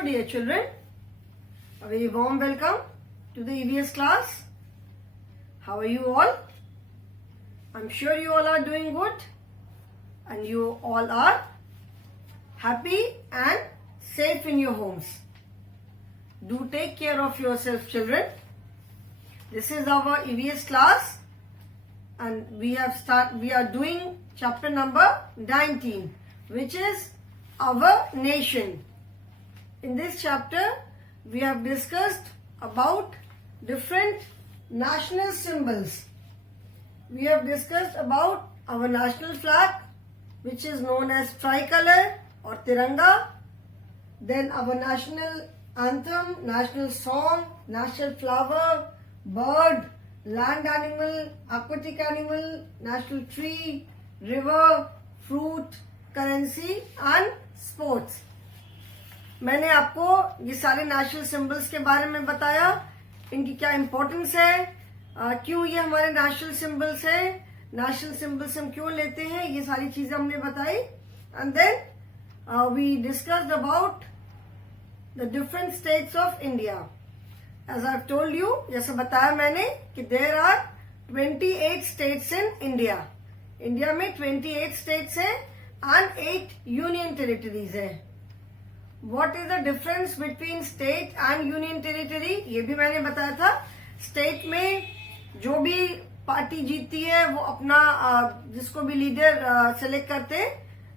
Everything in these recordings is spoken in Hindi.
Hello dear children, a very warm welcome to the EVS class. How are you all? I'm sure you all are doing good and you all are happy and safe in your homes. Do take care of yourself, children. This is our EVS class and we are doing chapter number 19, which is our nation. In this chapter, we have discussed about different national symbols. We have discussed about our national flag, which is known as tricolor or Tiranga. Then our national anthem, national song, national flower, bird, land animal, aquatic animal, national tree, river, fruit, currency and sports. मैंने आपको ये सारे नेशनल सिंबल्स के बारे में बताया, इनकी क्या इम्पोर्टेंस है, क्यों ये हमारे नेशनल सिंबल्स हैं, नेशनल सिंबल्स हम क्यों लेते हैं, ये सारी चीजें हमने बताई. And then we discussed about the different states of India. As I have told you, जैसे बताया मैंने कि there are 28 states in India. India में 28 स्टेट्स हैं एंड 8 यूनियन टेरिटरीज है. What is the difference between state and union territory? ये भी मैंने बताया था. स्टेट में जो भी पार्टी जीतती है वो अपना जिसको भी लीडर सेलेक्ट करते हैं,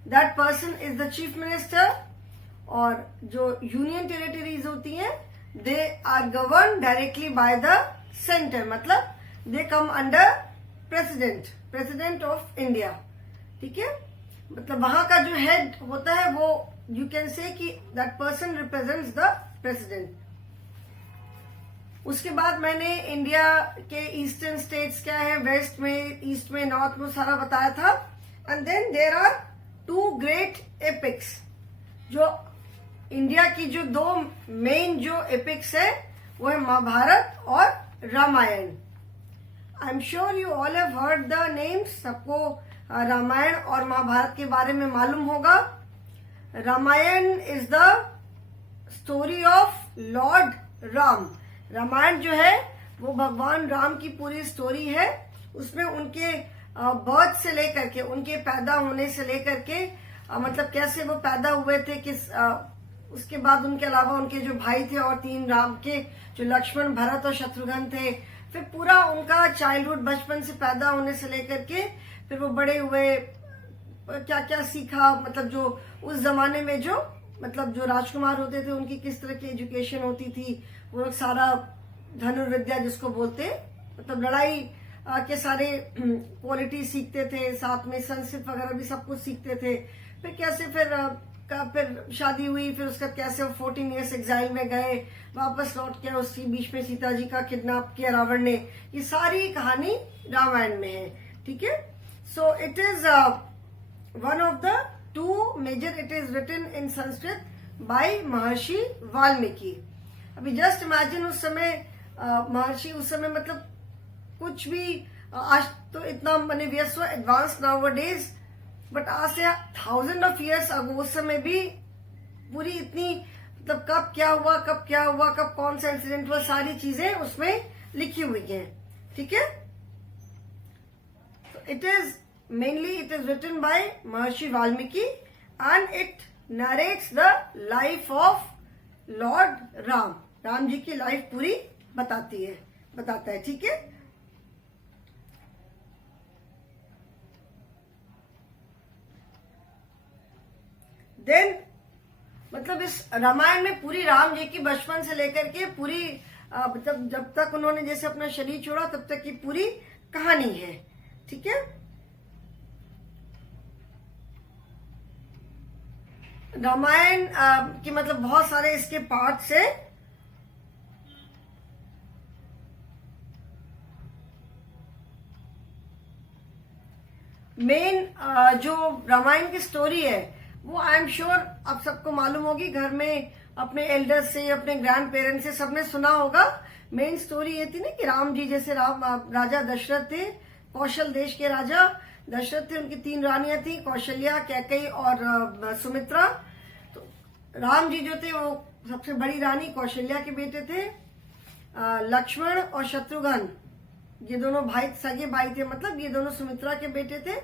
that person is the chief minister. और जो यूनियन टेरिटरीज होती हैं, they are govern directly by the centre, मतलब they come under president of India. ठीक है, मतलब वहां का जो हेड होता है वो you can say कि that person represents the president. उसके बाद मैंने इंडिया के ईस्टर्न स्टेट्स क्या है, वेस्ट में, ईस्ट में, नॉर्थ में सारा बताया था. And then there are 2 great epics. जो इंडिया की जो 2 मेन जो एपिक्स है वो है महाभारत और Ramayan. I am sure you all have heard the names. सबको रामायण और महाभारत के बारे में मालूम होगा. Ramayan is the story of lord Ram. Ramayan जो है वो भगवान राम की पूरी स्टोरी है. उसमें उनके बर्थ से लेकर के, उनके पैदा होने से लेकर के, मतलब कैसे वो पैदा हुए थे, किस उसके बाद उनके अलावा उनके जो भाई थे और 3 राम के, जो लक्ष्मण, भरत और शत्रुघ्न थे, फिर पूरा उनका चाइल्डहुड, बचपन से पैदा होने से लेकर के फिर वो बड़े हुए, क्या क्या सीखा, मतलब जो उस जमाने में जो मतलब जो राजकुमार होते थे उनकी किस तरह की एजुकेशन होती थी, वो लोग सारा धनुर्विद्या जिसको बोलते, मतलब लड़ाई के सारे क्वालिटी सीखते थे, साथ में संस्कृत वगैरह भी सब कुछ सीखते थे. फिर कैसे फिर शादी हुई, फिर उसका कैसे वो 14 ईयर्स एग्जाइल में गए, वापस लौट के उसकी बीच में सीता जी का किडनैप किया रावण ने. ये सारी कहानी रामायण में है. ठीक है, so it is one of the 2 major, it is written in Sanskrit by महर्षि वाल्मीकि. अभी जस्ट इमेजिन उस समय महर्षि, उस समय मतलब कुछ भी, आज तो इतना मैंने we are so advance nowadays, but आज से 1000 of years अगो उस समय भी पूरी इतनी, मतलब कब क्या हुआ, कब कौन सा इंसिडेंट हुआ, सारी चीजें उसमें लिखी हुई हैं. ठीक है, it is mainly it is written by Maharshi Valmiki and it narrates the life of Lord Ram. Ram ji की लाइफ पूरी बताता है. ठीक है, देन मतलब इस रामायण में पूरी राम जी की बचपन से लेकर के पूरी, मतलब जब तक उन्होंने जैसे अपना शरीर छोड़ा तब तक की पूरी कहानी है. ठीक है, रामायण की मतलब बहुत सारे इसके पार्ट्स है. मेन जो रामायण की स्टोरी है वो आई एम श्योर आप सबको मालूम होगी. घर में अपने एल्डर्स से, अपने ग्रैंड पेरेंट्स से सबने सुना होगा. मेन स्टोरी ये थी ना कि राम जी जैसे राजा दशरथ थे, कौशल देश के राजा. दशरथ थे, उनकी 3 रानियां थी, कौशल्या, कैकेयी और सुमित्रा. तो राम जी जो थे वो सबसे बड़ी रानी कौशल्या के बेटे थे। लक्ष्मण और शत्रुघ्न, ये दोनों भाई, सगे भाई थे, मतलब ये दोनों सुमित्रा के बेटे थे।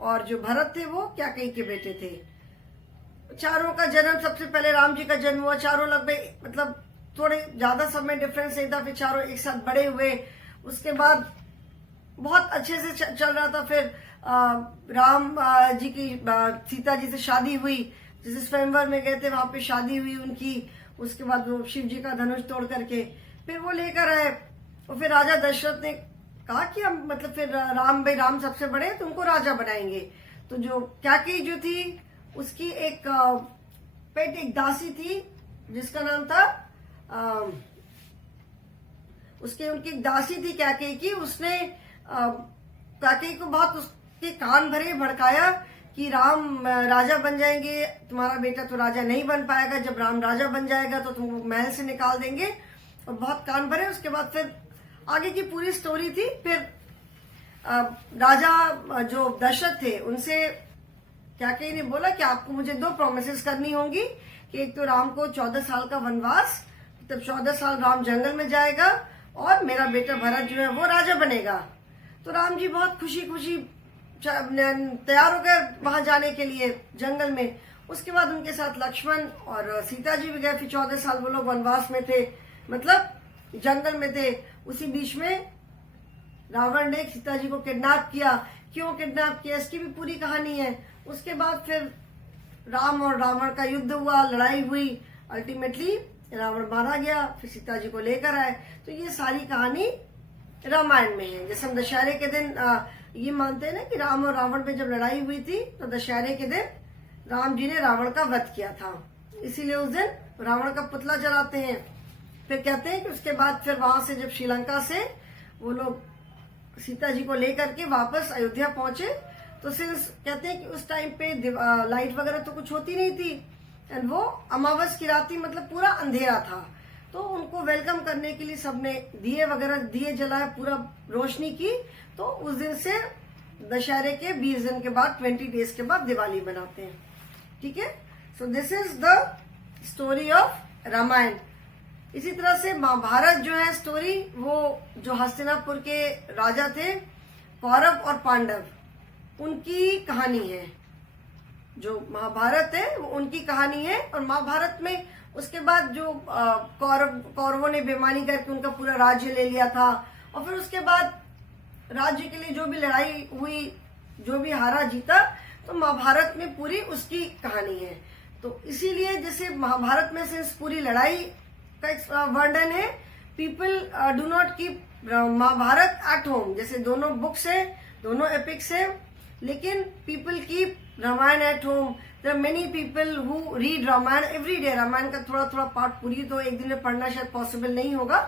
और जो भरत थे वो कैकेयी के बेटे थे। चारों का जन्म, सबसे पहले राम जी का जन्म हुआ, चारों लगभग मतलब थोड़े ज्यादा समय डिफरेंस नहीं था, फिर चारों एक साथ बड़े हुए। उसके बाद बहुत अच्छे से चल रहा था। फिर राम जी की सीता जी से शादी हुई, जिसे स्वयंवर में गए थे वहां पे शादी हुई उनकी। उसके बाद वो शिव जी का धनुष तोड़ करके फिर वो लेकर आए। और फिर राजा दशरथ ने कहा कि हम मतलब फिर राम सबसे बड़े हैं तो उनको राजा बनाएंगे। तो जो कैकेयी जो थी उसकी एक पेट, एक दासी थी जिसका नाम था उनकी एक दासी थी कैकेयी की। उसने कैकेयी को बहुत उसके कान भरे भड़काया कि राम राजा बन जाएंगे, तुम्हारा बेटा तो राजा नहीं बन पाएगा, जब राम राजा बन जाएगा तो तुमको महल से निकाल देंगे, और बहुत कान भरे। उसके बाद फिर आगे की पूरी स्टोरी थी। फिर राजा जो दशरथ थे उनसे कैकेयी ने बोला कि आपको मुझे 2 प्रॉमिसेस करनी होंगी कि एक तो राम को 14 साल का वनवास, तब 14 साल राम जंगल में जाएगा और मेरा बेटा भरत जो है वो राजा बनेगा। तो राम जी बहुत खुशी खुशी तैयार हो गए वहां जाने के लिए जंगल में। उसके बाद उनके साथ लक्ष्मण और सीता जी भी गए। फिर 14 साल वो लोग वनवास में थे, मतलब जंगल में थे। उसी बीच में रावण ने सीता जी को किडनैप किया। क्यों किडनैप किया इसकी भी पूरी कहानी है। उसके बाद फिर राम और रावण का युद्ध हुआ, लड़ाई हुई, अल्टीमेटली रावण मारा गया, फिर सीता जी को लेकर आए। तो ये सारी कहानी रामायण में है। जैसे हम दशहरे के दिन ये मानते हैं ना कि राम और रावण में जब लड़ाई हुई थी तो दशहरे के दिन राम जी ने रावण का वध किया था, इसीलिए उस दिन रावण का पुतला जलाते हैं। फिर कहते हैं कि उसके बाद फिर वहां से जब श्रीलंका से वो लोग सीता जी को लेकर के वापस अयोध्या पहुंचे, तो सिंस कहते हैं कि उस टाइम पे लाइट वगैरह तो कुछ होती नहीं थी, एंड वो अमावस की रात थी, मतलब पूरा अंधेरा था। तो उनको वेलकम करने के लिए सबने दिए जलाए, पूरा रोशनी की। तो उस दिन से दशहरे के 20 दिन के बाद, 20 डेज के बाद दिवाली मनाते हैं। ठीक है, so this is the story of Ramayan. इसी तरह से महाभारत जो है स्टोरी, वो जो हस्तिनापुर के राजा थे, कौरव और पांडव, उनकी कहानी है। जो महाभारत है वो उनकी कहानी है। और महाभारत में उसके बाद जो कौरवों ने बेईमानी करके उनका पूरा राज्य ले लिया था, और फिर उसके बाद राज्य के लिए जो भी लड़ाई हुई, जो भी हारा जीता, तो महाभारत में पूरी उसकी कहानी है। तो इसीलिए जैसे महाभारत में से पूरी लड़ाई का एक वर्णन है। People do not keep Mahabharat at home, जैसे दोनों बुक्स है, दोनों एपिक्स है, लेकिन people keep Ramayan at home. There are many people who read Ramayan every day. Ramayan का थोड़ा थोड़ा पार्ट, पूरी तो एक दिन में पढ़ना शायद पॉसिबल नहीं होगा,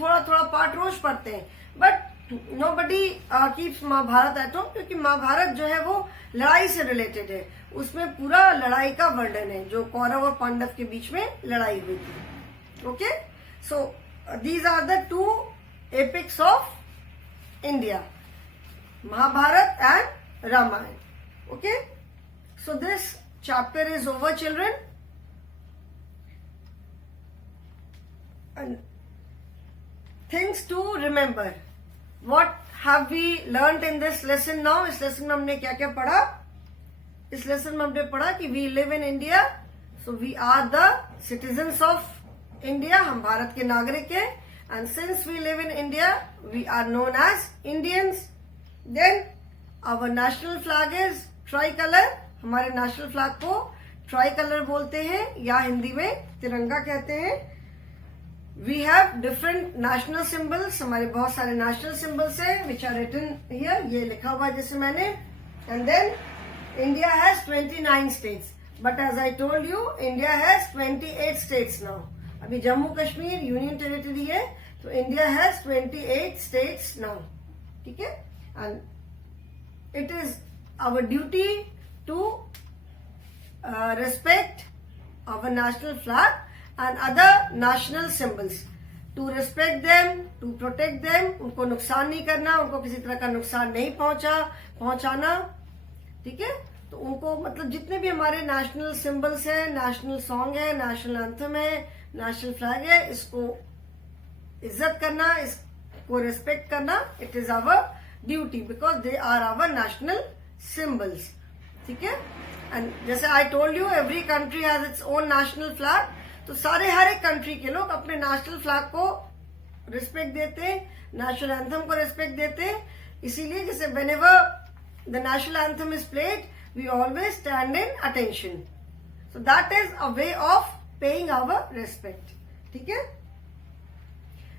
थोड़ा थोड़ा पार्ट रोज पढ़ते हैं। But nobody keeps Mahabharat at home, क्योंकि महाभारत जो है वो लड़ाई से रिलेटेड है। उसमें पूरा लड़ाई का वर्णन है, जो कौरव और पांडव के बीच में लड़ाई हुई थी। Okay, so these are the 2 epics of India, Mahabharat and Ramayan. Okay, so this chapter is over, children, and things to remember. What have we learnt in this lesson now? इस lesson में हमने क्या क्या पढ़ा? इस lesson में हमने पढ़ा कि we live in India, so we are the citizens of India. हम भारत के नागरिक हैं, and since we live in India, we are known as Indians. Then our national flag is tricolour. हमारे नेशनल फ्लैग को ट्राई-कलर बोलते हैं या हिंदी में तिरंगा कहते हैं. We have different national symbols. हमारे बहुत सारे नेशनल सिंबल्स हैं विच आर रिटन हियर. ये लिखा हुआ है जैसे मैंने. And then India has 29 states, but as I told you India has 28 states now. अभी जम्मू कश्मीर यूनियन टेरिटरी है, तो इंडिया हैज 28 स्टेट्स नाउ. ठीक है, and it is our duty to respect our national flag and other national symbols, to respect them, to protect them. उनको नुकसान नहीं करना, उनको किसी तरह का नुकसान नहीं पहुंचाना. ठीक है, तो उनको मतलब जितने भी हमारे नेशनल सिंबल्स हैं, नेशनल सॉन्ग है, नेशनल एंथम है, नेशनल फ्लैग है, इसको इज्जत करना, इसको रिस्पेक्ट करना, it is our duty because they are our national symbols. ठीक है. एंड जैसे I told you every country has its own national flag. तो सारे हर एक कंट्री के लोग अपने नेशनल फ्लैग को रिस्पेक्ट देते, नेशनल एंथम को रिस्पेक्ट देते. इसीलिए जैसे whenever the national anthem is played we always stand in attention. So that is a way of paying our respect. ठीक है.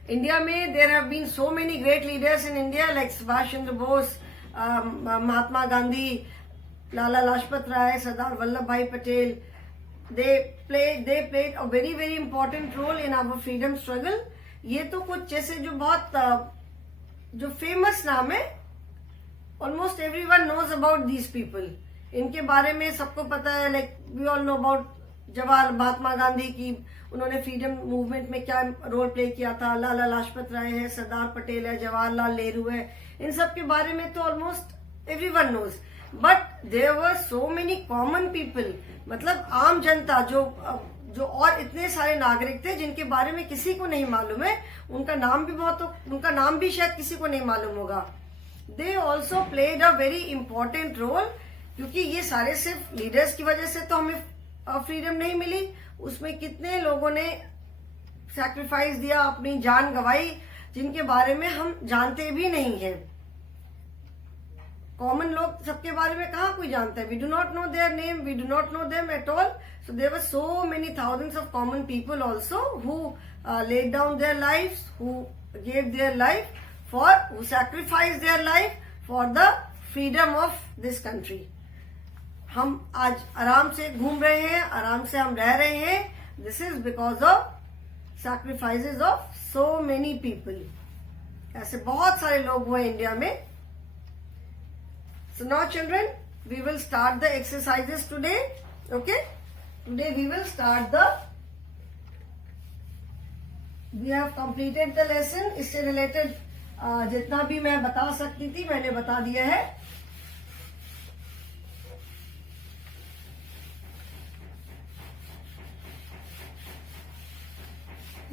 इंडिया में there have been so many great leaders in India like Subhash Chandra Bose, Mahatma Gandhi, Lala Lajpat Rai, Sardar Vallabhbhai Patel. they played a very very important role in our freedom struggle. ये तो कुछ जैसे जो बहुत जो फेमस नाम है, almost everyone knows about these people. इनके बारे में सबको पता है. Like we all know about Jawahar Mahatma Gandhi की, उन्होंने फ्रीडम मूवमेंट में क्या रोल प्ले किया था. लाला लाजपत राय है, सरदार पटेल है, जवाहरलाल नेहरू है. इन सब के बारे में तो almost everyone knows. But there were so many common people, मतलब आम जनता जो और इतने सारे नागरिक थे जिनके बारे में किसी को नहीं मालूम है. उनका नाम भी शायद किसी को नहीं मालूम होगा. They also played a very important role, क्योंकि ये सारे सिर्फ लीडर्स की वजह से तो हमें फ्रीडम नहीं मिली. उसमें कितने लोगों ने सैक्रिफाइस दिया, अपनी जान गंवाई, जिनके बारे में हम जानते भी नहीं है. कॉमन लोग सबके बारे में कहाँ कोई जानता है. We do not know their name, we do not know them at all. So there were so many thousands of common people also who laid down their lives, who gave their life who sacrificed their life for the freedom of this country. हम आज आराम से घूम रहे हैं, आराम से हम रह रहे हैं. This is because of sacrifices of so many people. ऐसे बहुत सारे लोग हुए इंडिया में. So now children, we will start the exercises today. Okay? Today we will start we have completed the lesson. इससे related जितना भी मैं बता सकती थी मैंने बता दिया है.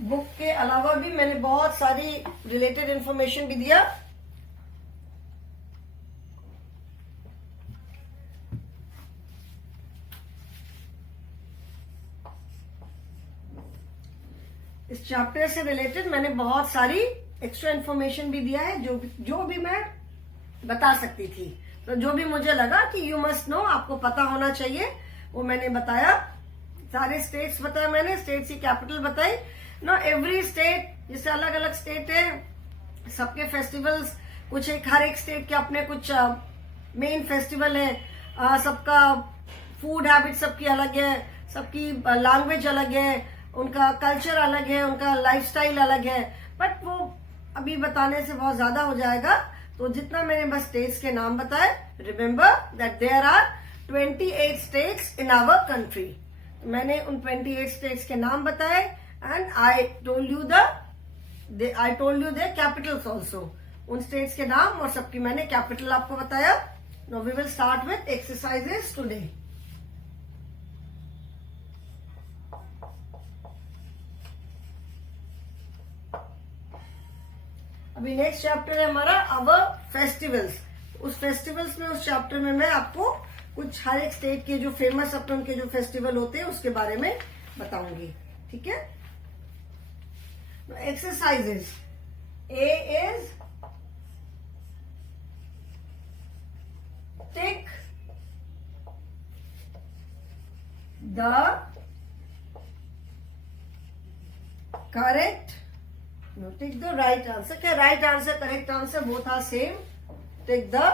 बुक के अलावा भी मैंने बहुत सारी रिलेटेड इंफॉर्मेशन भी दिया. इस चैप्टर से रिलेटेड मैंने बहुत सारी एक्स्ट्रा इन्फॉर्मेशन भी दिया है जो भी मैं बता सकती थी. तो जो भी मुझे लगा कि यू मस्ट नो, आपको पता होना चाहिए, वो मैंने बताया. सारे स्टेट्स बताया मैंने, स्टेट्स की कैपिटल बताई. नो एवरी स्टेट, जैसे अलग अलग स्टेट है, सबके फेस्टिवल्स कुछ एक, हर एक स्टेट के अपने कुछ मेन फेस्टिवल है. सबका फूड हैबिट सबकी अलग है, सबकी लैंग्वेज अलग है, उनका कल्चर अलग है, उनका लाइफस्टाइल अलग है. बट वो अभी बताने से बहुत ज्यादा हो जाएगा. तो जितना मैंने बस स्टेट्स के नाम बताए, remember that there are 28 states in our country. मैंने उन 28 स्टेट्स के नाम बताए and I told you the capitals also. उन स्टेट्स के नाम और सबकी मैंने कैपिटल आपको बताया. Now we will start with exercises today. अभी नेक्स्ट चैप्टर है हमारा अवर फेस्टिवल्स. उस फेस्टिवल्स में, उस चैप्टर में मैं आपको कुछ हर एक स्टेट के जो फेमस अपने उनके जो फेस्टिवल होते हैं उसके बारे में बताऊंगी. ठीक है. Exercises. A is tick the correct, no, take the right answer. Okay, right answer, correct answer, both are same. Take the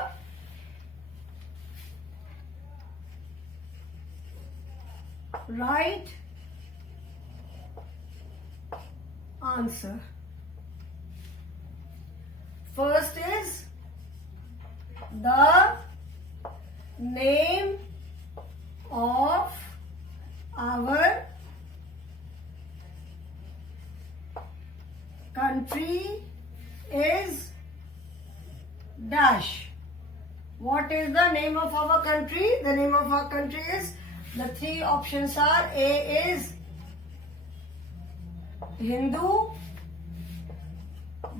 right answer. First is the name of our country is dash. What What is the name of our country? The name of our country is, the three options are, A is Hindu,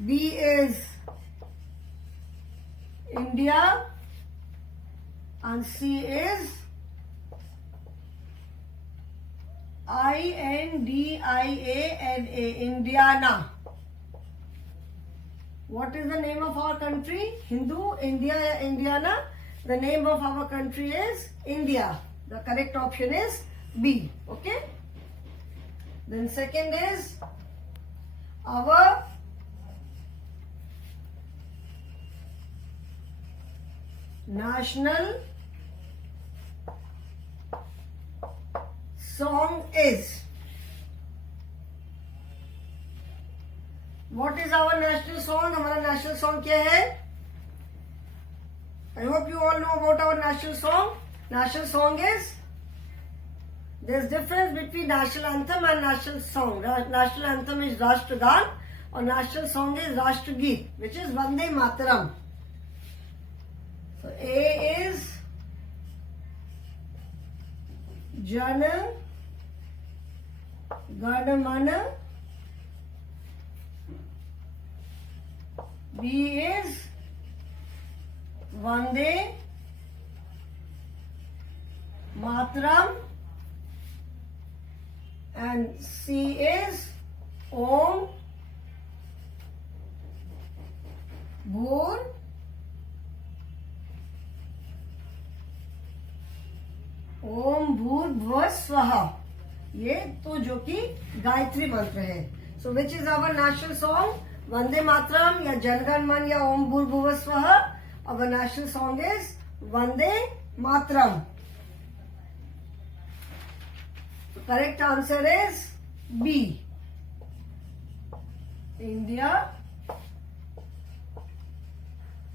B is India, and C is Indiana, Indiana. What is the name of our country? Hindu, India, Indiana. The name of our country is India. The correct option is B. Okay. Then second is, our national song is. What is our national song? हमारा national song क्या है? I hope you all know about our national song. National song is, there's difference between national anthem and national song. National anthem is Rashtragan और national song is Rashtrageet, which is Vande Mataram. So A is Jana Gana Mana, B is Vande Mataram, and C is Om Bhur ओम भूर्भुवः स्वः. ये तो जो कि गायत्री मंत्र है. So which is our national song? Vande Mataram या जनगण मन या Om Bhurbhuvah Swah. Our national song is Vande Mataram. Correct answer is B, India.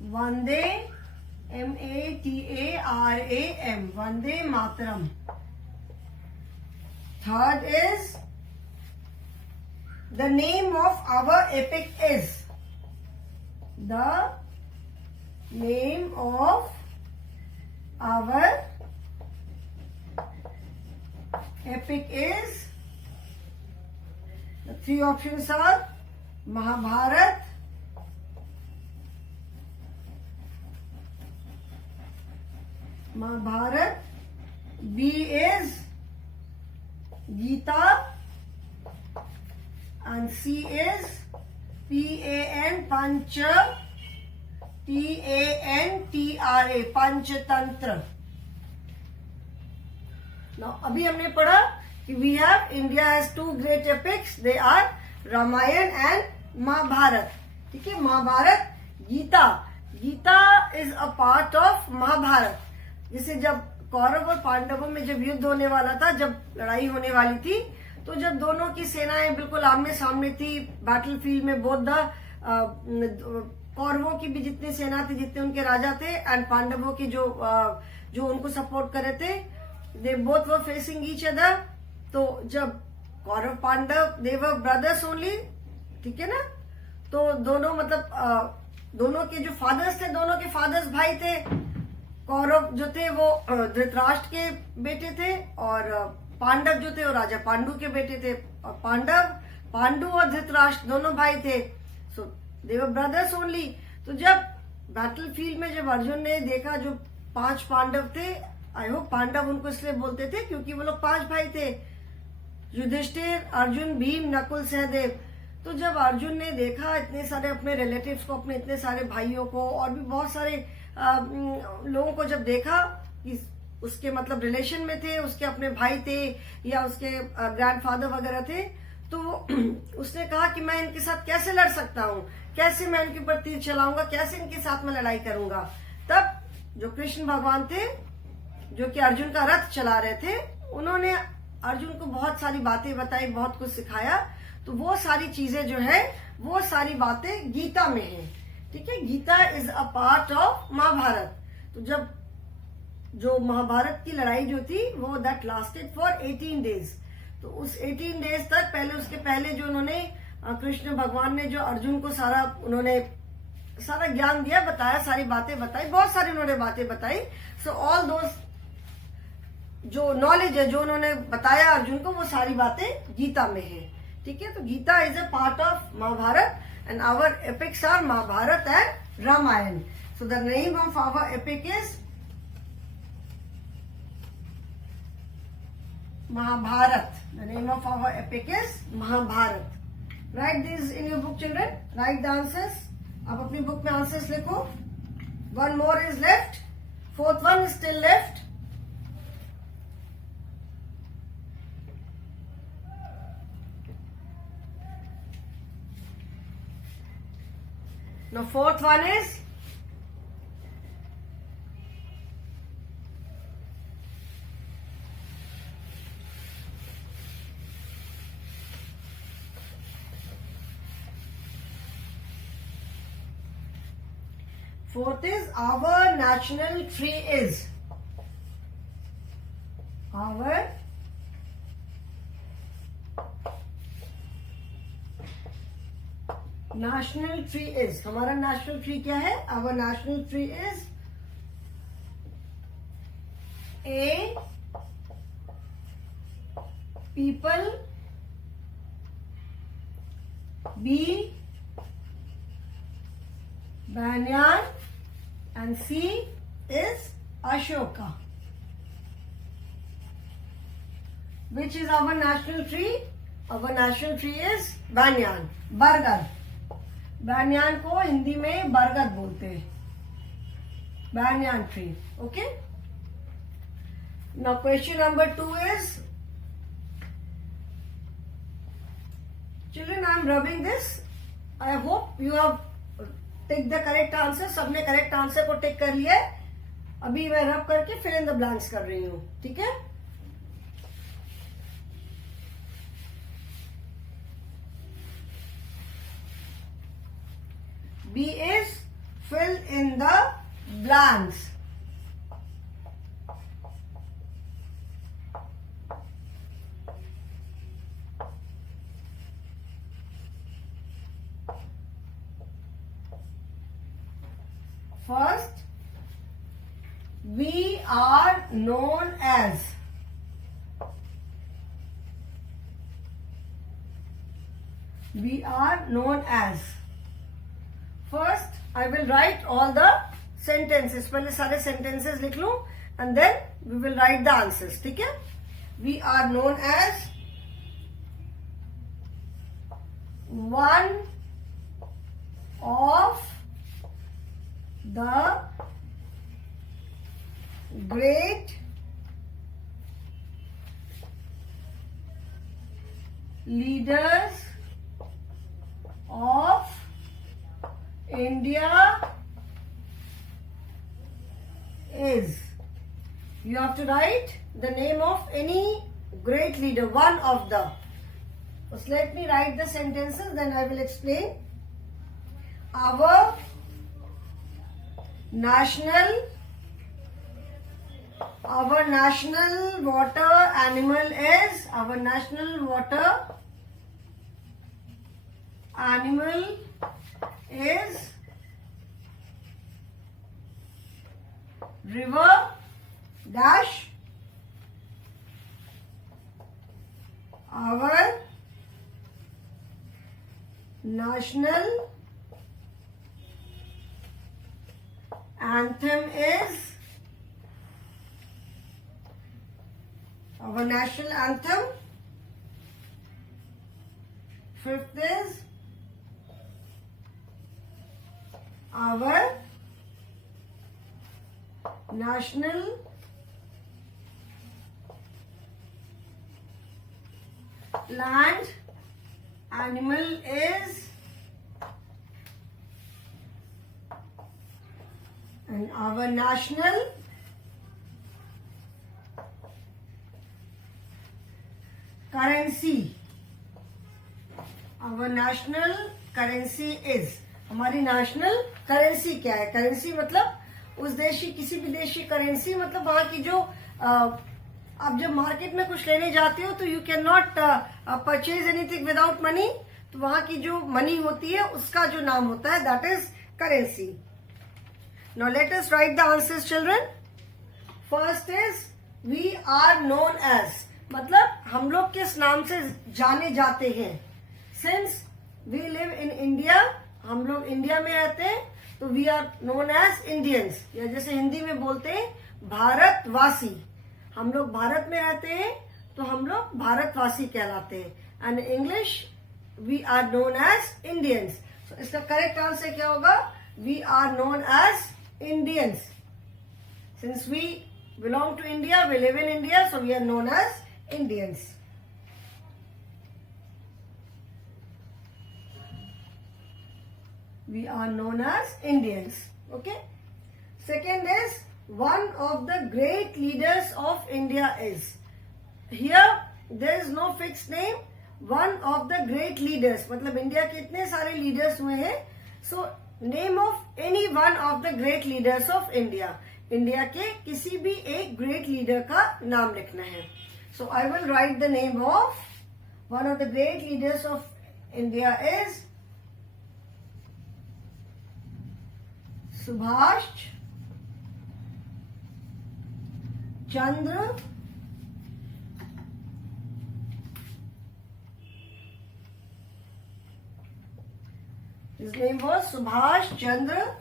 Vande MATARAM, Vande Mataram. Third is, the name of our epic is. The name of our epic is, the three options are Mahabharat, Mahabharat, B is Gita, and C is PAN, Pancha, TANTRA, Panchatantra. Now, अभी हमने पढ़ा कि we have, India has two great epics. They are Ramayan and Mahabharat. ठीक है, Mahabharat, Gita. Gita is a part of Mahabharat. जिसे जब कौरव और पांडवों में जब युद्ध होने वाला था, जब लड़ाई होने वाली थी, तो जब दोनों की सेनाएं बिल्कुल आमने सामने थी बैटल फील्ड में, बोथ द कौरवों की भी जितनी सेना थी, जितने उनके राजा थे, एंड पांडवों की जो उनको सपोर्ट कर रहे थे, they both were facing each other. तो जब कौरव पांडव, दे वर ब्रदर्स ओनली, ठीक है ना. तो दोनों मतलब दोनों के जो फादर्स थे, दोनों के फादर्स भाई थे. कौरव जो थे वो धृतराष्ट्र के बेटे थे, और पांडव जो थे वो राजा पांडु के बेटे थे. और पांडु और धृतराष्ट्र दोनों भाई थे. सो दे वर ब्रदर्स ओनली. तो जब बैटल फील्ड में जब अर्जुन ने देखा जो 5 पांडव थे, आई होप पांडव उनको इसलिए बोलते थे क्योंकि वो लोग 5 भाई थे, युधिष्ठिर, अर्जुन, भीम, नकुल, सहदेव. तो जब अर्जुन ने देखा इतने सारे अपने रिलेटिव्स को, अपने इतने सारे भाइयों को, और भी बहुत सारे लोगों को जब देखा कि उसके मतलब रिलेशन में थे, उसके अपने भाई थे या उसके ग्रैंडफादर वगैरह थे, तो उसने कहा कि मैं इनके साथ कैसे लड़ सकता हूँ, कैसे मैं इनके ऊपर तीर चलाऊंगा, कैसे इनके साथ में लड़ाई करूंगा. तब जो कृष्ण भगवान थे, जो कि अर्जुन का रथ चला रहे थे, उन्होंने अर्जुन को बहुत सारी बातें बताई, बहुत कुछ सिखाया. तो वो सारी चीजें जो है, वो सारी बातें गीता में है. ठीक है, Gita is a part of Mahabharat. तो जब जो महाभारत की लड़ाई जो थी, वो दैट लास्टेड फॉर 18 डेज. तो उस 18 डेज तक, उसके पहले जो उन्होंने कृष्ण भगवान ने जो अर्जुन को सारा उन्होंने सारा ज्ञान दिया, बताया, सारी बातें बताई, बहुत सारी उन्होंने बातें बताई. सो ऑल दोज जो नॉलेज है जो उन्होंने बताया अर्जुन को, वो सारी बातें गीता में है. ठीक है, तो Gita is a part of Mahabharat and our epics are Mahabharat and Ramayan. So the name of our epic is Mahabharat. The name of our epic is Mahabharat. Write these in your book, children. Write the answers. आप अपनी बुक में आंसर्स लिखो. One more is left. Fourth one is still left. Now fourth one is our national tree is. Our national tree is. हमारा national tree क्या है? Our national tree is A. People. B. Banyan. And C is Ashoka. Which is our national tree? Our national tree is Banyan, बरगद. banyan को हिंदी में बरगद बोलते हैं. Banyan tree. Okay. Now question number 2 is, children, I am rubbing this. I hope you have take the correct answer. सबने करेक्ट आंसर को टेक कर लिया है. अभी मैं रब करके फिल इन द ब्लैंक्स कर रही हूं. ठीक है, B is fill in the blanks. First, we are known as. We are known as. First, I will write all the sentences. पहले सारे sentences लिख लूं and then we will write the answers. ठीक है? We are known as one of the great leaders of India is. You have to write the name of any great leader, one of the. First, let me write the sentences, then I will explain. Our national water animal is. Our national water animal is river dash. Our national anthem is. Our national anthem. Fifth is our national land animal is. And our national currency. Our national currency is. हमारी नेशनल करेंसी क्या है? करेंसी मतलब उस देश की, किसी भी देश की करेंसी मतलब वहां की जो आप जब मार्केट में कुछ लेने जाते हो तो you can not purchase anything without money. तो वहां की जो मनी होती है उसका जो नाम होता है that is currency. Now let us write the answers, children. First is we are known as, मतलब हम लोग किस नाम से जाने जाते हैं. Since we live in India, हम लोग इंडिया में रहते हैं, तो we are known as Indians. या जैसे हिंदी में बोलते हैं भारतवासी. हम लोग भारत में रहते हैं तो हम लोग भारतवासी कहलाते हैं. And English we are known as Indians. तो इसका करेक्ट आंसर क्या होगा? We are known as Indians. Since we belong to India, we live in India, so we are known as Indians. We are known as Indians. Okay. Second is one of the great leaders of India is. Here there is no fixed name. One of the great leaders. मतलब इंडिया के इतने सारे लीडर्स हुए हैं. So name of any one of the great leaders of India. India के किसी भी एक great leader का नाम लिखना है. So I will write the name of one of the great leaders of India is Subhash Chandra His name was Subhash Chandra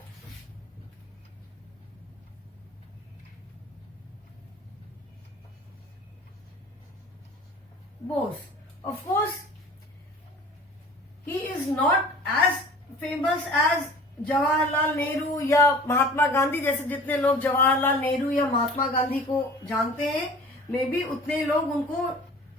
Bose. Of course, he is not as famous as Jawaharlal Nehru या महात्मा गांधी. जैसे जितने लोग जवाहरलाल नेहरू या महात्मा गांधी को जानते हैं, मे बी उतने लोग उनको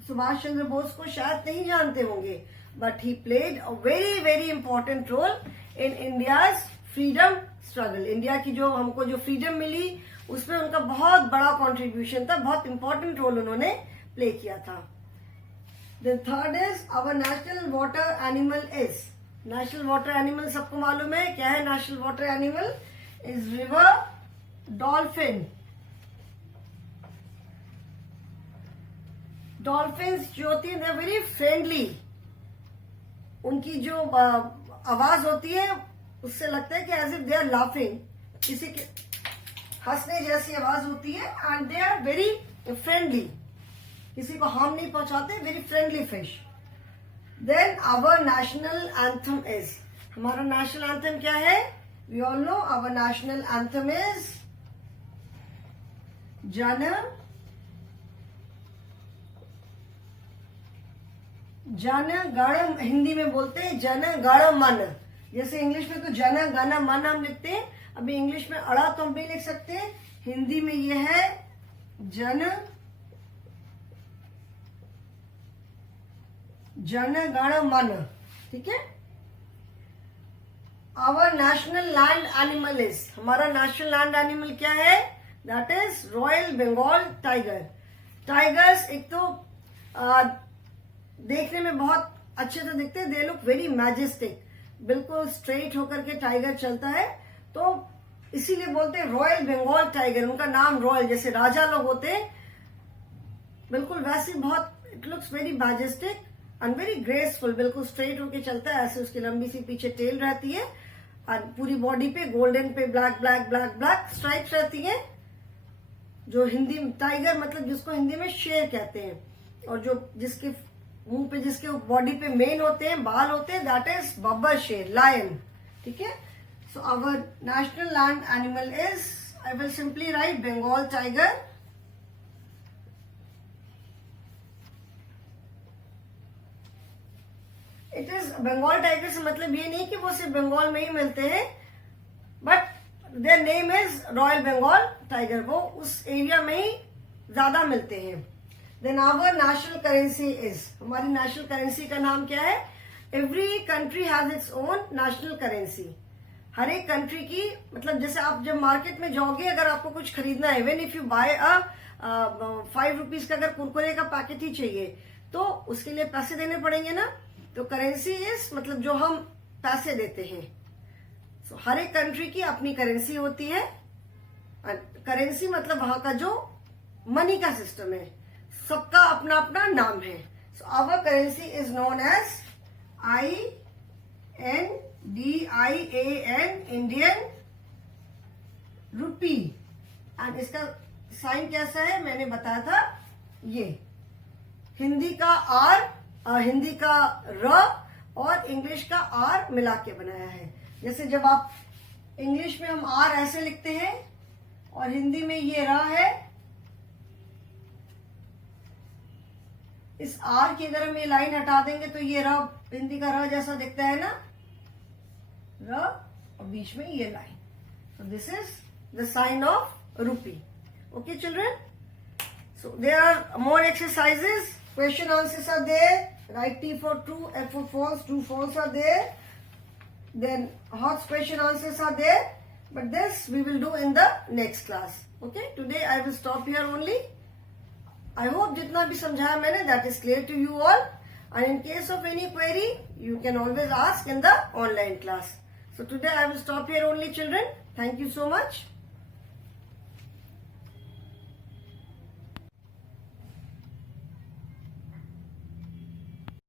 सुभाष चंद्र बोस को शायद नहीं जानते होंगे. But he played a very very important role in India's freedom struggle. India की जो हमको जो फ्रीडम मिली उसमें उनका बहुत बड़ा कॉन्ट्रीब्यूशन था, बहुत इंपॉर्टेंट रोल उन्होंने प्ले किया था. The third is our national water animal is. National water animal सबको मालूम है क्या है. National water animal is river dolphin. Dolphins जो होती है, दे आर वेरी फ्रेंडली. उनकी जो आवाज होती है उससे लगता है कि as if they are laughing. किसी के हंसने जैसी आवाज होती है. And they are very friendly. किसी को हार्म नहीं पहुंचाते. Very friendly fish. Then our national anthem is. हमारा national anthem क्या है? We all know our national anthem is Jana Gana. Hindi में बोलते हैं जन गण मन. जैसे इंग्लिश में तो जन गण मन हम लिखते हैं. अभी इंग्लिश में अड़ा तो हम भी लिख सकते हैं. हिंदी में ये है जन गण मन. ठीक है. Our national land animal is. हमारा नेशनल लैंड एनिमल क्या है? That is royal Bengal tiger. Tigers एक तो देखने में बहुत अच्छे से दिखते हैं. They look very majestic. बिल्कुल स्ट्रेट होकर के टाइगर चलता है, तो इसीलिए बोलते हैं रॉयल बंगाल टाइगर. उनका नाम रॉयल, जैसे राजा लोग होते हैं बिल्कुल वैसे. बहुत it looks very majestic and very graceful. बिल्कुल स्ट्रेट होके चलता है. ऐसे उसकी लंबी सी पीछे टेल रहती है और पूरी बॉडी पे गोल्डन पे black black black black stripes रहती है. जो हिंदी टाइगर मतलब जिसको हिंदी में शेर कहते हैं. और जो जिसके मुंह पे जिसके बॉडी पे मेन होते हैं बाल होते हैं, दैट इज बब्बर शेर, लायन. ठीक है. So our national land animal is, I will simply write Bengal tiger. It is Bengal tiger से मतलब ये नहीं कि वो सिर्फ बंगाल में ही मिलते हैं, but their name is royal Bengal tiger. वो उस एरिया में ही ज्यादा मिलते हैं. Then our national currency is. हमारी नेशनल करेंसी का नाम क्या है? Every country has its own national currency. हर एक कंट्री की मतलब जैसे आप जब मार्केट में जाओगे, अगर आपको कुछ खरीदना है, even if you buy a 5 rupees का अगर कुरकुरे का पैकेट ही चाहिए तो उसके लिए पैसे देने पड़ेंगे ना. तो करेंसी इज मतलब जो हम पैसे देते हैं. सो हर एक कंट्री की अपनी करेंसी होती है. करेंसी मतलब वहां का जो मनी का सिस्टम है, सबका अपना अपना नाम है. So our currency is known as IND. DIAN Indian rupee. And इसका साइन कैसा है मैंने बताया था, ये हिंदी का आर, हिंदी का र और इंग्लिश का आर मिला के बनाया है। जैसे जब आप इंग्लिश में हम आर ऐसे लिखते हैं और हिंदी में ये र है, इस आर की अगर हम ये लाइन हटा देंगे तो ये र हिंदी का र जैसा दिखता है ना, र और बीच में ये line. So this is the sign of rupee. Okay children, so there are more exercises, question answers are there, write T for true, F for false, true false are there, then hot question answers are there, but this we will do in the next class. Okay, today I will stop here only. I hope जितना भी समझाया मैंने that is clear to you all, and in case of any query you can always ask in the online class. So today I will stop here only children. Thank you so much.